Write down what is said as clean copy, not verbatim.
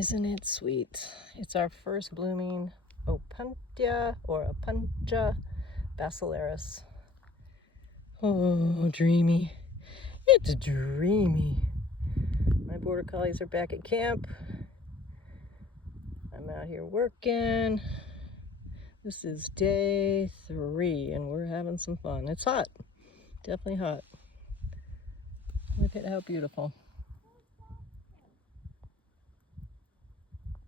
Isn't it sweet? It's our first blooming Opuntia or Opuntia basilaris. Oh, dreamy. It's dreamy. My border collies are back at camp. I'm out here working. This is day 3 and we're having some fun. It's hot. Definitely hot. Look at how beautiful.